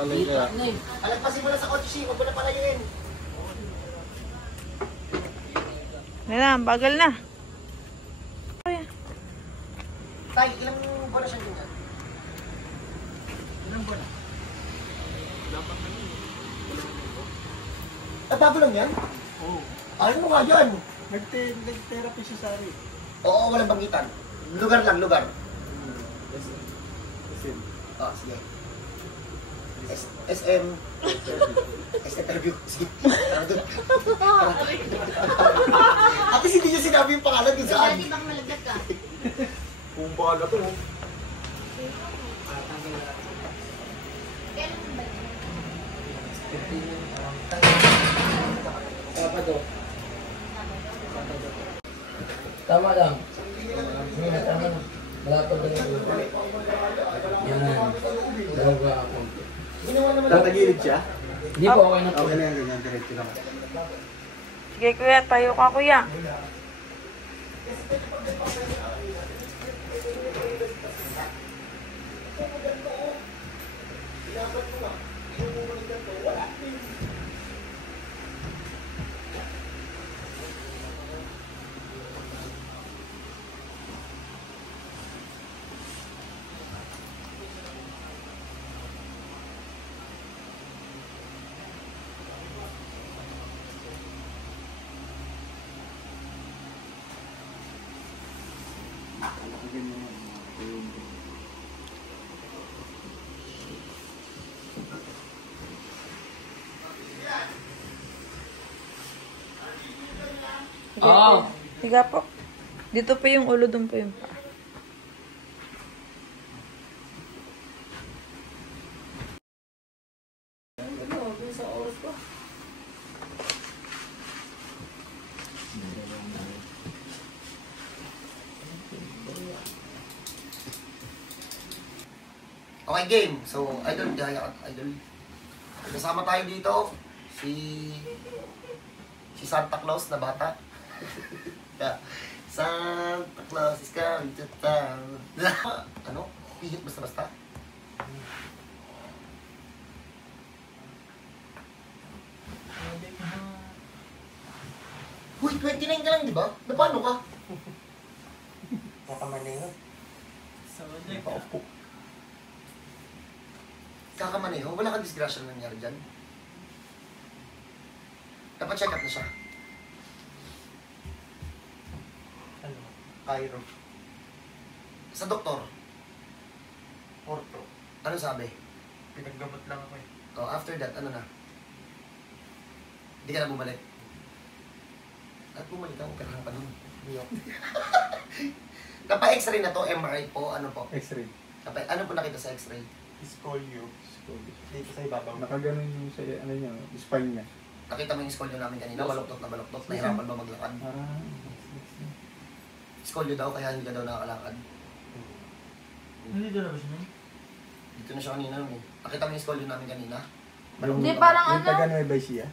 Alay ka. Alagpasin mo na sa kotse, huwag mo na palayuin. Yan, bagal na. Tay, ilang buwan na siya ganyan? Ilang buwan na? Bago lang yan? Oo. Ayaw mo nga dyan. Nag-therapy siya sa akin. Oo, walang bangitan. Lugar lang, lugar. SM. Ah, sige. SM. interview. Sige. Tara doon. At least hindi niya sinabi yung pangalan kung saan. Hindi bang malaglag ka? Kung bahala to. Kailan ba yun? Sabado. Tama lang. Tama lang. Malapad lang yung yan. Dalawa ako. Tatagilid siya? Hindi po, okay na po. Okay na yan, ganyan. Diretso lang. Sige kuya, tayo ka kuya. Oo. Higa po. Dito po yung ulo, doon po yung paa. Okay, game. So, idol, idol. Kasama tayo dito, si Santa Claus na bata. Yeah. Santa Claus is coming to town. Ano? Pihit basta-basta. Uy, 29 ka lang, di ba? Na paano ka? Kakamaneho. Nakaupo. Kakamaneho? Wala kang disgrasya na nangyari dyan. Dapat check up na siya. Ano? Cairo. Sa doktor, Porto. ano sabi? Pinaggamot lang ako eh. Oh, after that, ano na? Hindi ka na bumalik. At bumalik ako, kailangan pa dun. Hindi ako. Napa-x-ray na to, MRI po, ano po? X-ray. Ano po nakita sa x-ray? Scolio. Dito sa ibabaw. Nakaganon yung sa ano niya, spine niya. Nakita mo yung scolio namin kanina, baloktot. Nahirapan ba maglakad? Parang Scolio daw, kaya hindi ka daw nakakalakad. Hindi doon na ba siya? Dito na siya kanina. Eh. Nakita mo yung scolio namin kanina? Hindi, parang yung ano? taga Nueva Ecija.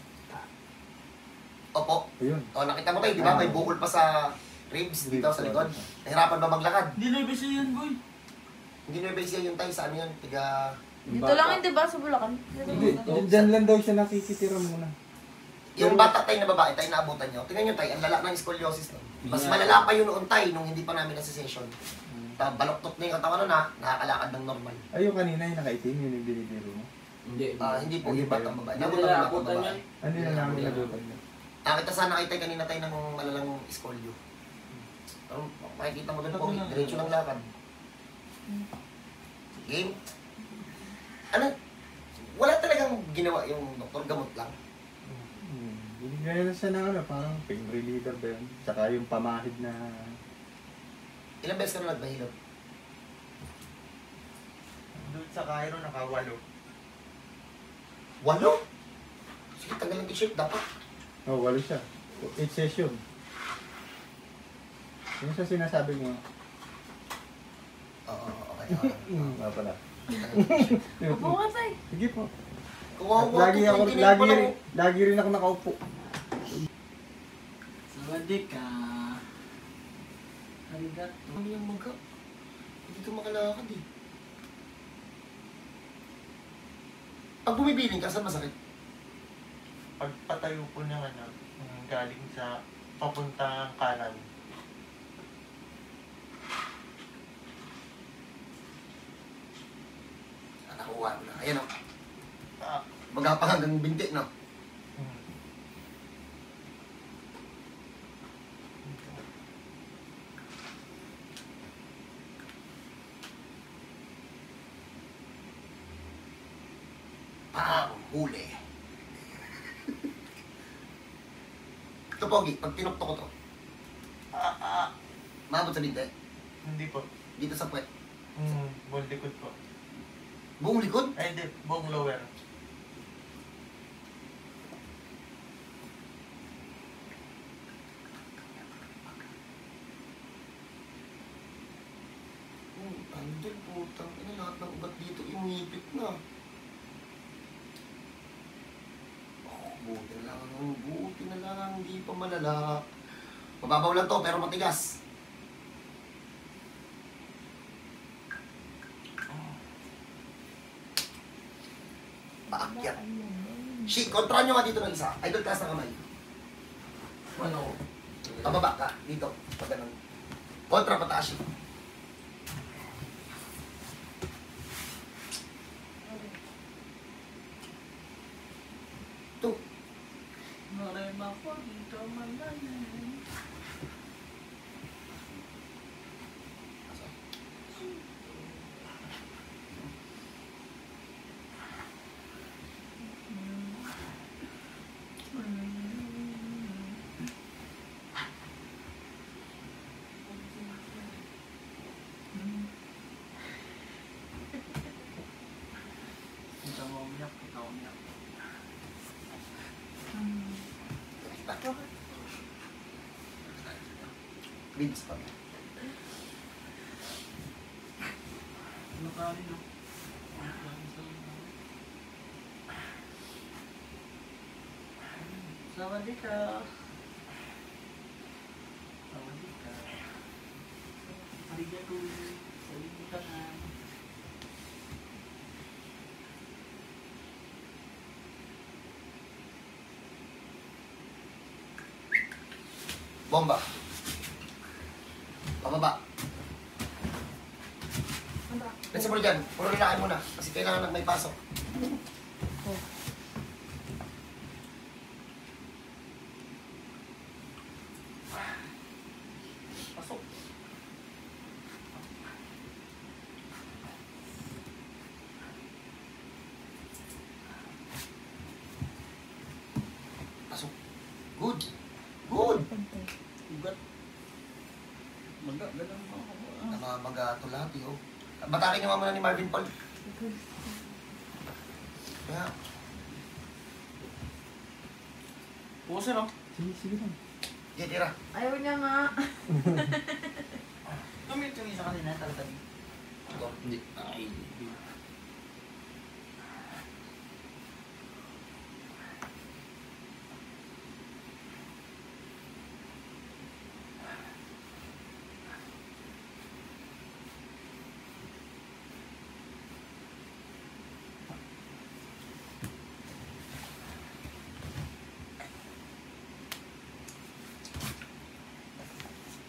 Opo. Ayun. O, nakita mo tayo, di ba? May bukol pa sa ribs dito sa likod. Nahirapan ba maglakad? Hindi na ba siya yun, boy? Hindi na siya yung tayo, sa ano yun? Tiga... Dito lang hindi ba sa Bulacan? Hindi, dyan lang daw siya nakikitira muna. Yung bata tayo na babae, tayo naabutan nyo. Tingnan nyo tayo, ang lala ng scoliosis. No? Mas malala pa yun noon tayo, nung hindi pa namin nasa session. Baloktot na yung katawan nun ha, nakakalakad ng normal. Ay, yung kanina yung nakaitim, yun yung binibiro mo. Hindi po, yung batang babae. Hindi Nabutan nila ng abutan babae. yan. Ano yung namin nabutan niya? Nakita sana kayo tayo kanina tayo ng malalang scolio. Makikita mo doon po, diretso lang lakad. Game. Ano? Wala talagang ginawa yung doktor, gamot lang. Binigyan na siya ng ano, parang pain reliever ba yun? Tsaka yung pamahid na... Ilang beses ka na nagbahilot? Doon sa Cairo, nakawalo. 8? Sige, tagal ng t-shirt, dapat. Oh, walo siya. 8 session. Yung sa sinasabi mo. Oo, okay. Nga pala. Upo ka tayo. Sige po. Kuwawa, Lagi rin ako nakaupo. Sawadee ka. Arigato. Ano yung maga? Hindi ka makalakad eh. Pag bumibiling ka, saan masakit? Pagpatayo po ng galing sa papuntang kanan. Nakuha mo na. Ayan o. Ah, Magapang hanggang binti, no? hmm. Huli. Ito, Pogi, pag tinukto ko to, maabot sa binti. Hindi po. Dito sa puwet. Buong likod po. Buong likod. Ay, hindi. Buong lower. Andun, putang ina, lahat ng ugat dito umipit na. Buti na lang, hindi pa malala. Mababaw lang to, pero matigas. Paakyat. Shi, kontra nyo nga dito ng isa. Idol taas ng kamay. Ano? Pababa ka, dito. Pag ganun. Kontra pataas, Shi. Ito. Marema ko dito malayan. Ikaw umiyak, ikaw umiyak. Ribs pa. Ano ka rin, no? Sawadika. Sawadika. Arigato. Sawadika na. Bomba. Pababa. Let's mo dyan. Puro lalaki muna. Kasi kailangan may pasok. Pasok. Pasok. Good. Good. Ugat. Magagalang ako. Namamaga ito lahat, yo. Batakin nyo nga muna ni Marvin Paul. Kaya, Puso, no? Sige lang. yeah, tira. Ayaw niya nga. Tumit yung isa kanina, talagang. Ito. Hindi. Ay,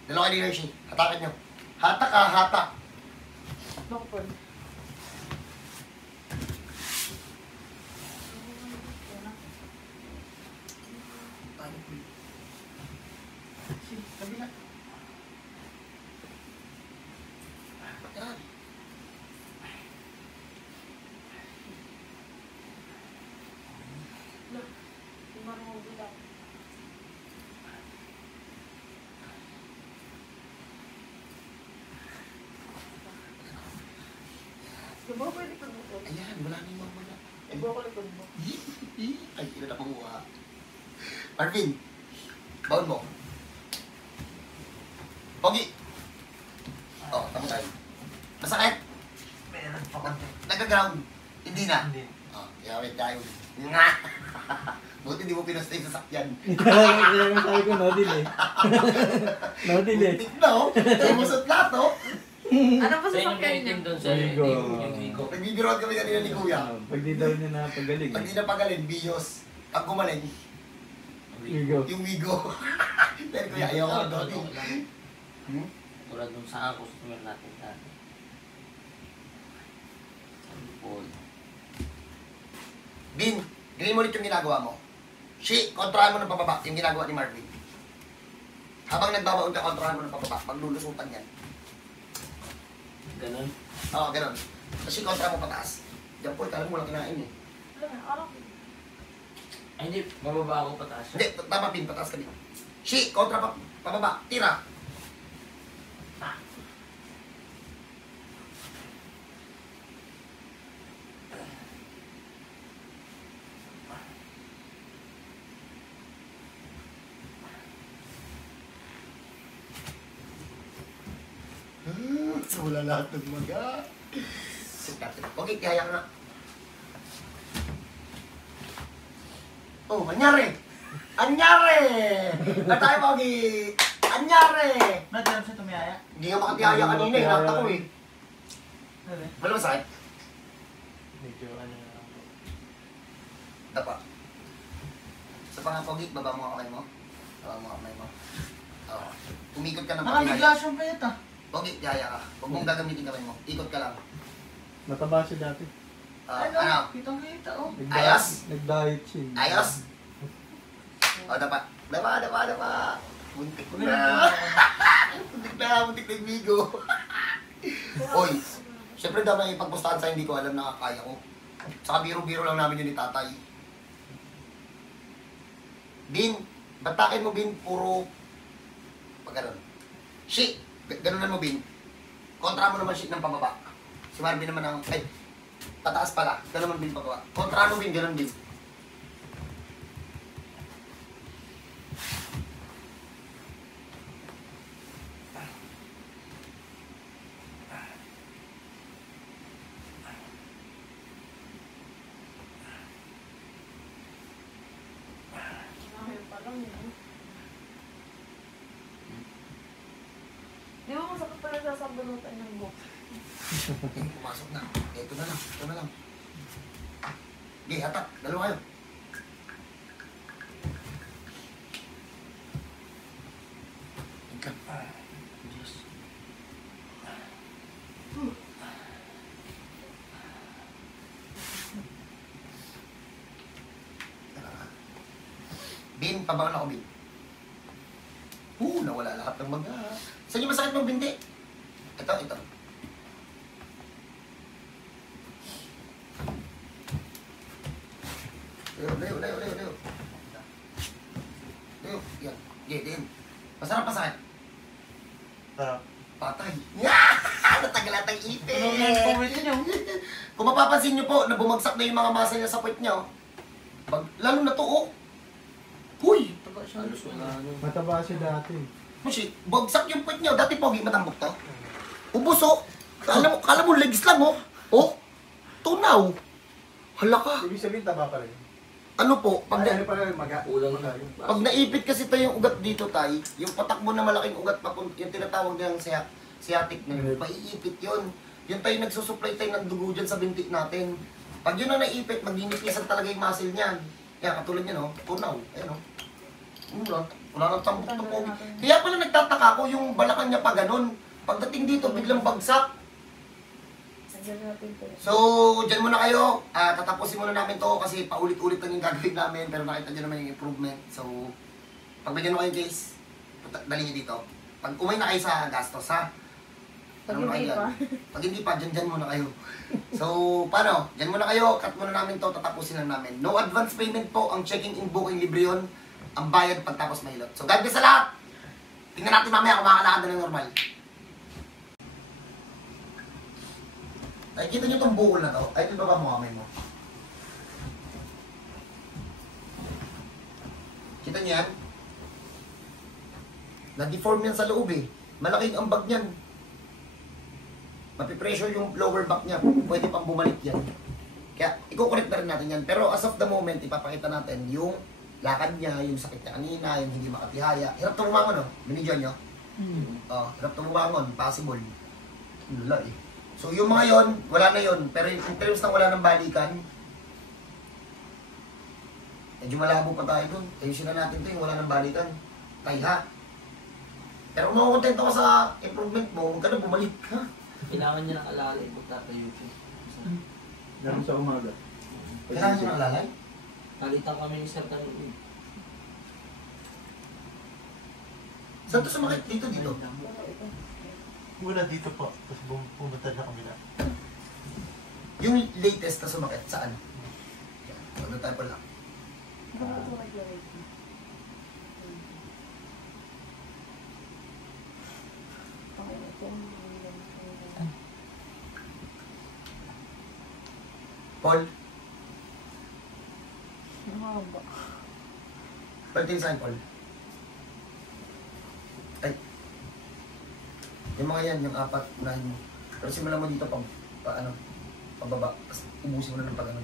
Dalawa kayo ni Hershey. Hatakan nyo. Hatak ka, hatak. Doktor. Kabila. Yan. Diba pwede ka bukod? Ayan, wala na yung mamala. Iba ko likod mo. Ay, hindi na nakuha. Marvin, baon mo. Pogi. Oh, tapos tayo. Masakit. Meron pa konti. Nag-ground. Hindi na. Hindi. Oh, yawit tayo. Nga. Buti hindi mo pinastay sa sakyan. Kaya yung sabi ko, no deal eh. No deal eh. Butik na, oh. Sumusot lahat, oh. Ano ba Sa inyo sasakyan niya? itim doon sa Wigo. yung Wigo. Nagbibiroan kami kanina ni Kuya. Pag di daw niya napagaling. Pag di na pagaling, Bios. Pag gumaling, Wigo. yung Wigo. Pero Kuya, ayaw ko doon. Tulad nung sa customer natin dati. Paul. Bin, gawin mo ulit yung ginagawa mo. Shi, kontrahan mo ng pababa yung ginagawa ni Marvin. Habang nagbabaon ka, kontrahan mo ng pababa. Maglulusutan yan. Ganun. Oo, ganun. Kasi kontra mo pataas. Diyan po, kala mo lang kinain eh. Alam mo, alam ko. Ay, hindi. Mababa ako pataas. Hindi, tama Bin, pataas ka din. Shi, kontra pa, pababa. Tira. So, wala lahat ng maga. Okay, kaya nga. Oh, anyari! Anyari! At tayo, Pogi! Anyari! Nagkaroon siya tumiyaya? Hindi nga makatiyaya kanina, hinata ko eh. Wala masakit? Medyo ano na lang po. Dapa. Sa pang Pogi, baba mo ang kamay mo. Baba mo ang kamay mo. Oo. Umikot ka ng patiyaya. Nakabiglasyon pa yata. Pogi, tiyaya ka. Huwag mong gagamitin kamay mo. Ikot ka lang. Mataba siya dati. Ano? Kitang-kita oh. Ayos? Nag-diet siya. Ayos? O, dapa. Dapa. Muntik Kunin na. na. Muntik na yung bigo. Oy, syempre daw may pagpustahan sa hindi ko alam na kaya ko. Saka biro-biro lang namin yun ni tatay. Bin, batakin mo Bin, puro pag ganun. Shi, ganunan mo Bin. Kontra mo naman shit ng pababa. Si Marvin naman ang, ay, pataas pala. Ganun naman Bin pababa. Kontra mo Bin, ganun Bin. Ayun pa lang yun. Di ba masakit pala sa sabunutan ng book? Pumasok na. Ito na lang. Okay, hatak. Dalawa kayo. Ika. Diyos. Bin, pabangon ako, Bin. Nawala lahat ng mga... Saan yung masakit mong binti? Ito. Layo. Layo, yan. Din. Masarap masakit. Sarap. Patay. Natagal at ang ipin. Ano nga yung comment niyo? Kung mapapansin nyo po, na bumagsak na yung mga muscle niya sa puwet niya. Lalo na to, oh. Huy! Taga siya. Halos wala. Mataba siya dati. Shit, bagsak yung puwet niya. Dati pogi, matambok to. Ubus, oh. Kala mo legs lang, oh. Oh, tunaw. Hala ka. Ibig sabihin, taba pa rin. Ano po, pag, Ay, ano pa rin, maga. Ulang na. pag naipit kasi tayo yung ugat dito, tay, yung patakbo na malaking ugat, yung tinatawag nilang sciatic nerve, maiipit yun. Yung tayo nagsusupply tayo ng dugo dyan sa binti natin. Pag yun na naipit, magninipisan talaga yung muscle niyan. Yan, katulad niyan, oh, tunaw. Ayan, oh. Wala nang tambok to po. Kaya pala nagtataka ko yung balakan niya pa ganun. Pagdating dito, biglang bagsak. So, dyan muna kayo. Tatapusin muna namin to kasi paulit-ulit lang yung gagawin namin. Pero nakita nyo naman yung improvement. So, pagbigyan mo kayo guys, dali nyo dito. Pag umay na kayo sa gastos, ha? Pag Ano hindi kayo pa. dyan? Pag hindi pa, dyan muna kayo. So, paano? Dyan muna kayo. Cut muna namin to. Tatapusin lang namin. No advance payment po. Ang checking in booking libre yun. Ang bayad pagtapos mahilot. So, God bless sa lahat. Tingnan natin mamaya kung makakalakad na ng normal. Nakikita nyo itong bukol na to? Ay, ito baba mo kamay mo. Kita nyo yan? Na-deform yan sa loob eh. Malaking ambag niyan. Mapipressure yung lower back niya. Pwede pang bumalik yan. Kaya, i-correct na rin natin yan. Pero as of the moment, ipapakita natin yung lakad niya, yung sakit niya kanina, yung hindi makatihaya. Hirap tumumangon, no? Binidyo nyo? Hirap tumumangon. Possible. Wala eh. So yung mga yon, wala na yon. Pero in terms na wala ng balikan, medyo malabo pa tayo dun. Ayusin na natin to yung wala ng balikan. Tayha. Pero kung makukontento ka sa improvement mo, huwag ka na bumalik. Ha? Kailangan niya ng alalay kung tatayo siya. Ganun sa umaga. Kailangan nyo ng alalay? Kalitan kami ni Sir Tanong. Saan to sumakit? Dito, dito. Muna dito po, tapos pumunta na kami na. Yung latest na sumakit, saan? Ano tayo pala? Paul? Mahaba. Palitin saan, Paul? Ay. Yung mga yan, yung apat na mo. Pero simulan mo dito ano, pababa. Tapos ubusin mo na ng pag-ano.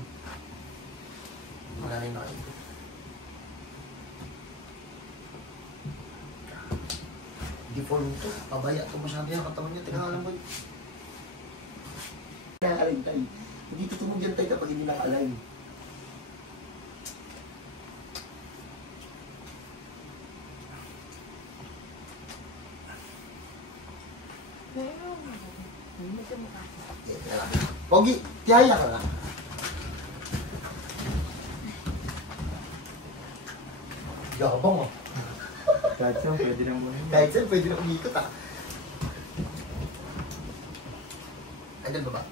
Wala na yung nakain. Deform to. Pabaya to masyado yung katawan niya. Tingnan alam mo yun. Nakakalim tayo. Hindi tutunog yan tayo kapag hindi nakaalign. Pogi, tiyaya ka na. Gabang oh. Kahit saan, pwede na muna. Kahit saan, pwede na umikot ah. Andyan, baba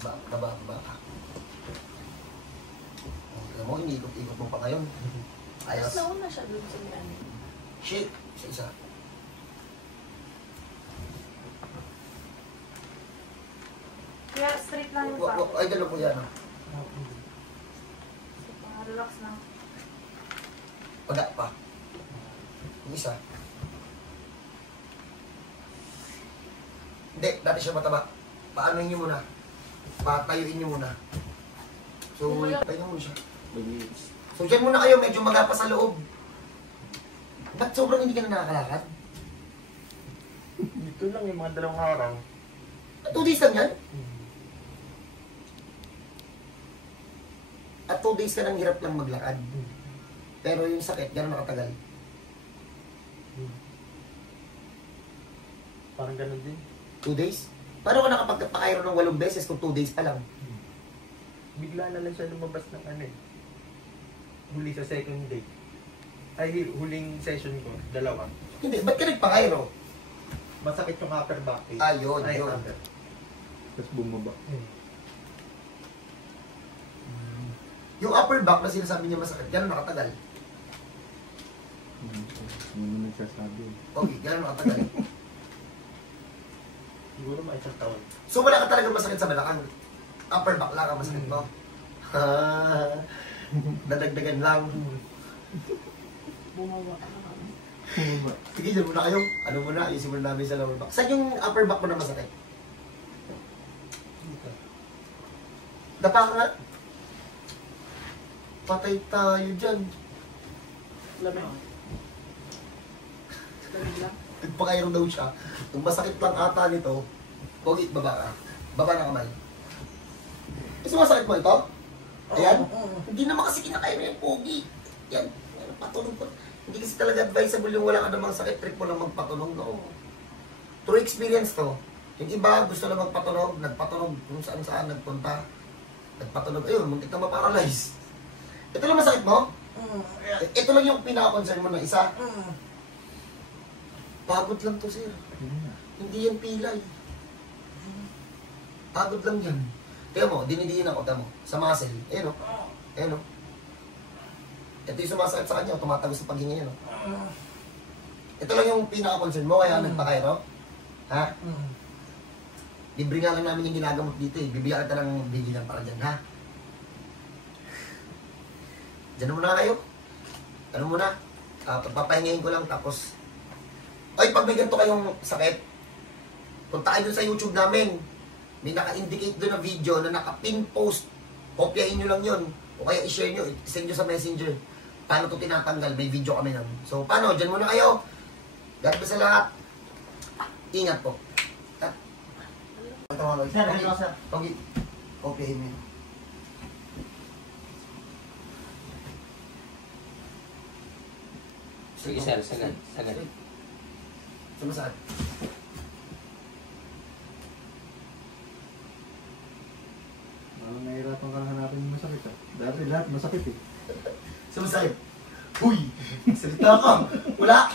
ka. Alam mo, iniikot-ikot mo pa ngayon. Ayos. Mas nauna siya dun sa may ano. Shit, isa. Kaya straight lang yung pa. Ay, dalawa po yan. Relax lang. Paga pa. Yung isa. Hindi, dati siya mataba. Paanoin niyo muna. Patayuin niyo muna. So, tayo muna siya. So, dyan muna kayo, medyo magapa sa loob. Ba't sobrang hindi ka na nakakalakad? Dito lang yung mga 2 araw. 2 days lang yan? At 2 days ka nang hirap lang maglakad. Pero yung sakit, gano'n nakatagal? Parang ganun din. 2 days? Paano ka nakapagpakairo ng 8 beses kung 2 days pa lang? Bigla na lang siya lumabas ng ano eh. Huli sa second day. Ay, huling session ko, 2. Hindi, ba't ka nagpakairo? Masakit yung upper back eh. Yun. Upper. Tapos bumaba. Yung upper back na sinasabi niya masakit, gano'n nakatagal? Hindi mo nagsasabi. Okay, gano'n nakatagal? Siguro mga 1 taon. So wala ka talaga masakit sa balakang? Upper back lang ang masakit mo? Dadagdagan lang. Bumaba. Bumaba. Sige, dyan muna kayo. Ano muna, ayusin muna namin sa lower back. Saan yung upper back mo na masakit? Dito. Dapa ka nga. Patay tayo dyan. Lamig. Lamig lang. Nagpakairo daw siya. Kung masakit lang ata nito, pogi, baba ka. Baba na kamay. Kasi masakit mo ito? Ayan. Hindi naman kasi kinakaya mo yung pogi. Yan. Patulog po. Hindi kasi talaga advisable yung wala ka namang sakit, trip mo lang magpatunog. No? True experience to. Yung iba gusto lang magpatunog, nagpatunog kung saan saan nagpunta. Nagpatunog, ayun, muntik na ma-paralyze. Ito lang masakit mo? Ito lang yung pinaka-concern mo na isa. Pagod lang to, sir. Hindi yan pilay. Pagod lang yan. Kaya mo, dinidiin ako, tamo, sa muscle. Ayan o. Ayan o. Ito yung sumasakit sa kanya, tumatagos sa paghinga yan o. Ito lang yung pinaka-concern mo, kaya nagpakairo. Ha? Libre nga lang namin yung ginagamot dito eh. Bibigyan kita ng bigilan para dyan, ha? Diyan muna kayo. Ano muna? Pagpapahingahin ko lang, tapos ay, pag may ganito kayong sakit, punta kayo dun sa YouTube namin. May naka-indicate doon na video na naka-pin post. Kopyahin nyo lang yun. O kaya i-share nyo, i-send nyo sa messenger. Paano ito tinatanggal? May video kami nun. So, paano? Diyan muna kayo. God bless sa lahat. Ingat po. Sir, ito sir. Pogi. Kopyahin mo yun. Sige sir, sagad. Sagad. Sumasaan. Parang nahihirapan ka hanapin yung masakit ah. Dati lahat masakit eh. Sumasaan. Uy! Salita ka! Wala!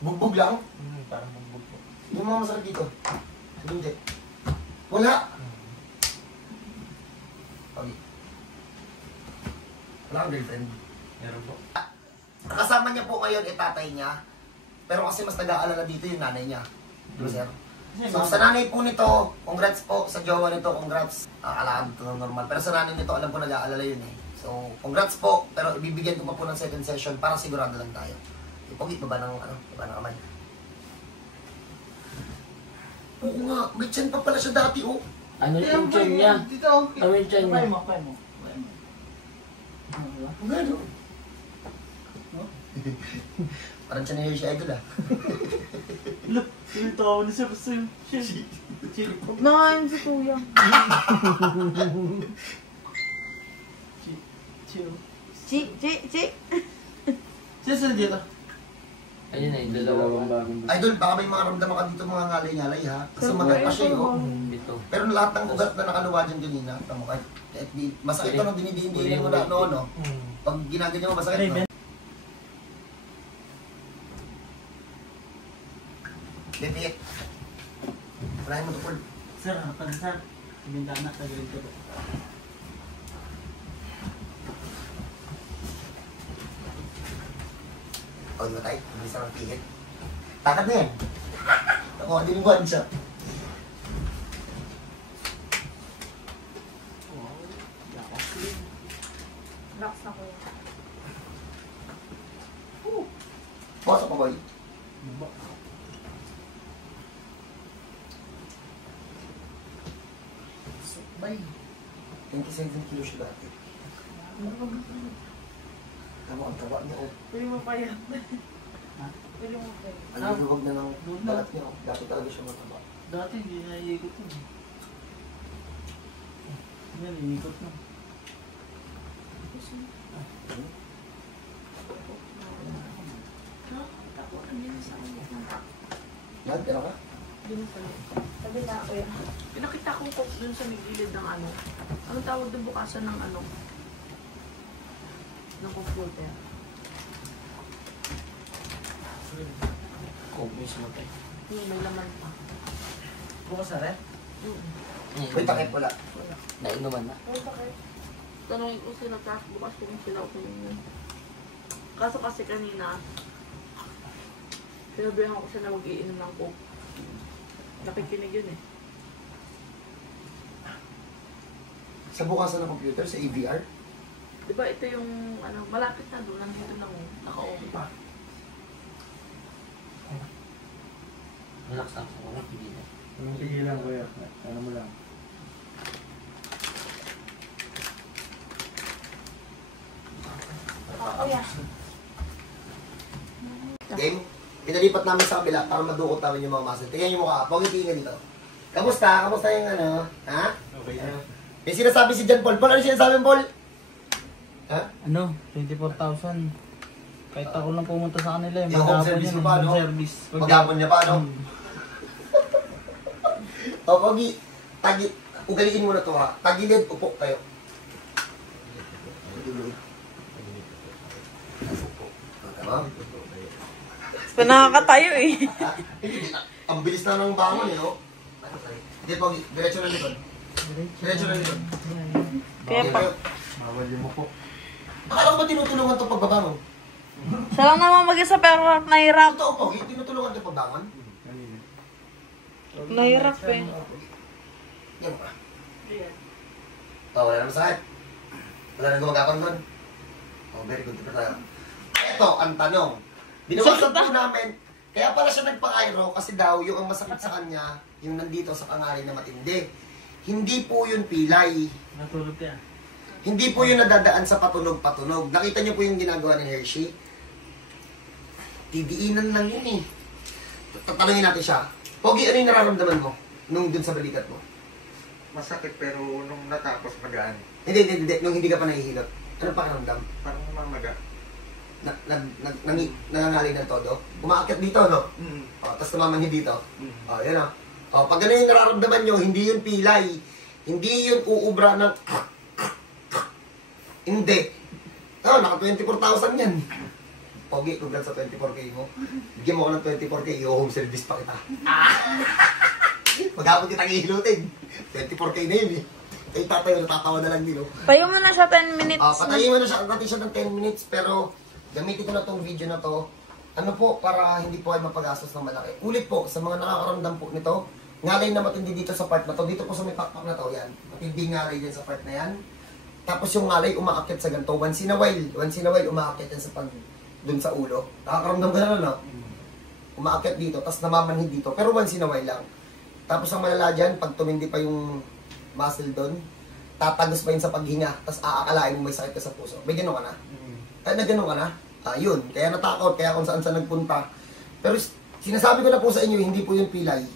Bugbog lang. Parang bugbog po. Yung mga masakit dito. Hindi. Wala! Pogi. Wala kang girlfriend. Meron po. Kasama niya po ngayon tatay niya. Pero kasi mas nag-aalala dito yung nanay niya. Diba, sir? So, sa nanay po nito, congrats po. Sa jowa nito, congrats. Alam ito normal. Pero sa nanay nito, alam ko nag-aalala yun eh. So, congrats po. Pero ibibigyan ko pa po ng second session para sigurado lang tayo. Ipogit pa ba ng, baba ng kamay? Oo nga, may tiyan pa pala siya dati, oh. Ano yung tiyan niya? Dito, okay. Ano yung tiyan niya? Kapay mo. Ang gano? Parang siya na si Idol, ah. Look, sinitawa na siya basta yung Huwag na nga yun si kuya. Chi. Sino dito? Ayun na, yung dalawang bagong Idol, baka may mga ramdaman ka dito mga ngalay-ngalay, ha? Kasi magat pa siya, oh. dito. Pero lahat ng ugat na nakaluwa dyan kanina, tamo kahit masakit ito nung dinidiin mo na noon, no? Pag ginaganyan mo, masakit, no? Bibit. Wala mo ito, Paul. Sir, harapan sir. Bintana, tagaling ko po. O, di ba tayo? Mabilis na ng pihit. Takad na yan. Ako, diniguan siya. Relax na kuya. Pasok ko, boy. Bay. 27 kilo siya dati. Tama ang tawa niya, oh. Pwede mo pa yan. Pwede mo pa yan. Ang luwag na ng balat niya, oh. Dati talaga siya mataba. Dati hindi na iikot yun. Yan, iikot na. Yan, pero ka? Dun pala. Sabi na kuya. Pinakita ko po dun sa may gilid ng ano. Anong tawag dun bukasan ng ano? Ng computer. Copies mo tayo. May laman pa. Bukas na rin? May takip wala. Nainuman na. Ano ba kayo? Tanongin ko sila tapos bukas ko yung sila ko yun. Kaso kasi kanina, sinabihan ko siya na mag-iinom ng coke. Nakikinig yun eh. Sa bukasan ng computer, sa EVR, Diba ito yung ano, malapit na doon, nandito lang naka-off pa. Relax lang. Walang pigilan. Anong pigilan ko yan? Ano mo lang? Kuya. game, pinalipat namin sa kabila para madukot namin yung mga muscle. Tingnan yung mukha. Pogi, tingnan dito. Kamusta? Kamusta yung ano? Ha? Okay na. May sinasabi si John Paul. Paul, ano sinasabi mo, Paul? Ha? Ano? 24,000. Kahit ako lang pumunta sa kanila eh. Yung home service mo pa, no? Service. Maghapon niya pa, no? O, Pogi, ugaliin mo na to, ha? Tagilid, upo kayo. Tama? Nakakatayo eh. Hindi, ang bilis na ng bangon, eh, no? Hindi, Pogi, diretso na likod. Diretso na likod. Kaya pa. Bawal yung muko. Akala ko ba tinutulungan to pagbabangon? Siya lang naman mag-isa pero nahirap. Totoo, Pogi, tinutulungan to pagbangon? Kanina. Nahirap eh. Yan pa. Wala na masakit. Wala na gumagapang doon. Oh, very good. Ito, ang tanong. Binawasan po namin, kaya pala siya nagpa-airo kasi daw yung ang masakit sa kanya, yung nandito sa pangalan na matindi. Hindi po yun pilay. Natulog yan. Hindi po yun nadadaan sa patunog-patunog. Nakita niyo po yung ginagawa ni Hershey? Tidiinan lang yun eh. Tatanungin natin siya. Pogi, ano yung nararamdaman mo? Nung dun sa balikat mo? Masakit pero nung natapos magaan. Hindi. Nung hindi ka pa nahihilot. Ano pakiramdam? Parang mamaga. Nangangalay ng todo? Umaakyat dito, no? Tapos namamanhid dito. Yan o. Pag gano'n yung nararamdaman nyo, hindi yun pilay. Hindi yun uubra ng... Hindi. Naka 24,000 yan. Pogi, congrats sa 24K mo. Bigyan mo ko ng 24K, i-home service pa kita. Maghapon kitang ihilutin. 24K na yun eh. Kaya tatayo, natatawa na lang din, no? Payo mo na siya 10 minutes. Patayin mo na siya, natin siya ng 10 minutes, pero gamitin ko na tong video na to. Ano po, para hindi po kayo mapagastos ng malaki. Ulit po, sa mga nakakaramdam po nito, ngalay na matindi dito sa part na to, dito po sa may pakpak na to, yan. Matindi ngalay din sa part na yan. Tapos yung ngalay umaakit sa ganito, once in a while umaakit yan sa pag, dun sa ulo. Nakakaramdam ka na, no? Umaakit dito, tapos namamanhid dito, pero once in a while lang. Tapos ang malala dyan, pag tumindi pa yung muscle doon, tatagos pa yun sa paghinga, tapos aakalain mo may sakit ka sa puso. May gano'n ka na? Kaya na gano'n ka na? Yun. Kaya natakot, kaya kung saan nagpunta. Pero sinasabi ko na po sa inyo, hindi po yung pilay.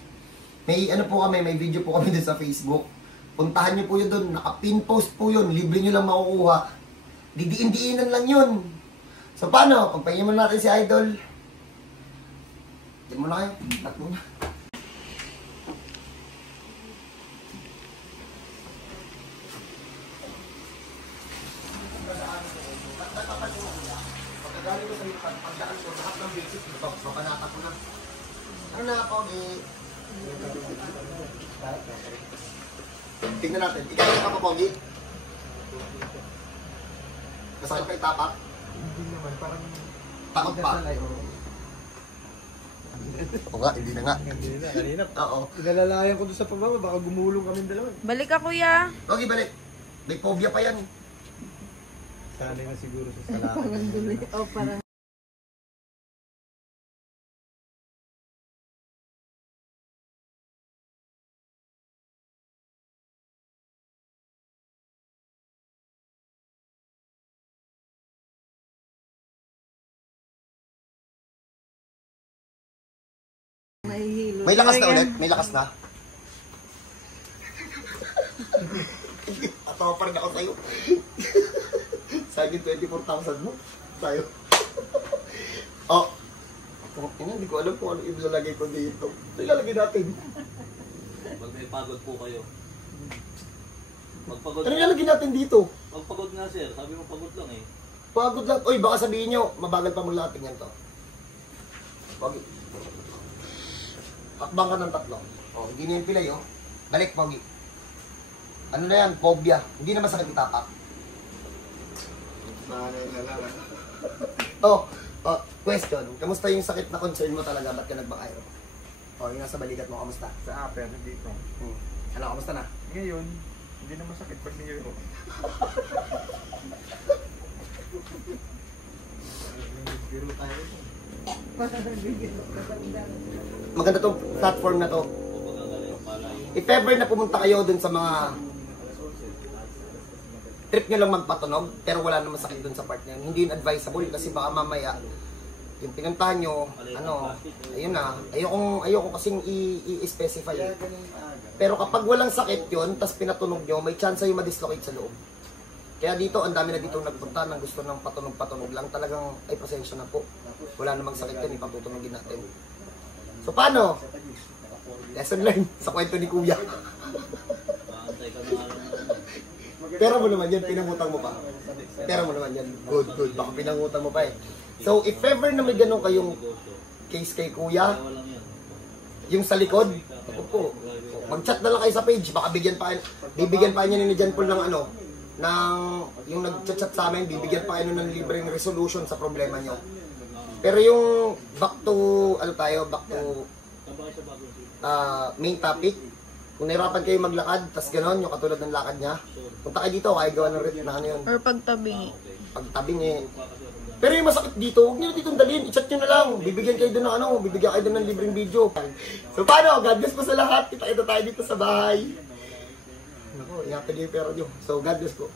May ano po kami, may video po kami din sa Facebook. Puntahan nyo po yun doon, naka-pin post po yun, libre nyo lang makukuha. Didiin-diinan lang yun. So paano? Pagpahingin mo natin si Idol. Diyan mo na kayo. Tat mo na. Pagkagaling ko sa likod, pagdaan ko, lahat ng basic, mapanata ko na. Ano na ako, tingnan natin. Ikaw ka pa, Pogi? Masakit pa yung tapak? Hindi naman, parang... Takot pa? Oo nga, hindi na nga. Hindi na, kanina. Oo. Pinalalayan ko doon sa pababa, baka gumulong kami dalawa. Balik ka, kuya. Pogi, balik. May phobia pa yan. Sanay na siguro sa salamat. Parang May lakas na ulit? May lakas na? Atawa pa rin ako sa'yo. Saging 24,000 mo. Sa'yo. Hindi ko alam kung ano ilalagay ko dito. Ito ilalagay natin. Pag may pagod po kayo. Magpagod Ano ilalagay natin dito? Magpagod nga sir, sabi mo pagod lang eh. Pagod lang. Uy, baka sabihin nyo, mabagal pa maglating yan to. Pogi. Takbang ka ng 3. Hindi na yung pilay, Balik, Pogi. Ano na yan? Phobia. Hindi na masakit itapak. Sanay na lang. Question. Kamusta yung sakit na concern mo talaga? Ba't ka nagmakairo? Yung nasa balikat mo, kamusta? Sa upper, dito. Ano, kamusta na? Ngayon, hindi na masakit pag niyero. Biro tayo. Maganda tong platform na to. If ever na pumunta kayo dun sa mga trip nyo lang magpatunog, pero wala naman sakit dun sa part na yun. Hindi yun advisable kasi baka mamaya yung pinuntahan nyo, ayun na, ayoko kasing i-specify. Pero kapag walang sakit yun, tas pinatunog nyo, may chance yung ma-dislocate sa loob. Kaya dito, ang dami na dito nagpunta ng gusto ng patunog-patunog lang. Talagang, ay pasensya na po. Wala namang sakit yun, ipatutunogin natin. So, paano? Lesson learned sa kwento ni Kuya. Pera mo naman yan, pinangutang mo pa. Pera mo naman yan. Good. Baka pinangutang mo pa eh. So, if ever na may ganun kayong case kay Kuya, yung sa likod, ako po, mag-chat na lang kayo sa page. Baka bibigyan pa niya ni John Paul ng yung nag-chat sa amin, bibigyan pa kayo ng libreng resolution sa problema nyo. Pero yung back to main topic, kung nahirapan kayo maglakad, tas gano'n, yung katulad ng lakad niya, punta kayo dito, kaya gawa ng ref na ano yun. or pagtabingi. Pagtabing eh. Pero yung masakit dito, huwag nyo dito dalhin, i-chat nyo na lang, bibigyan kayo doon ng bibigyan kayo doon ng libreng video. So paano, God bless po sa lahat, kita tayo dito sa bahay. Naku, ingatan niyo yung pera nyo. So God bless po.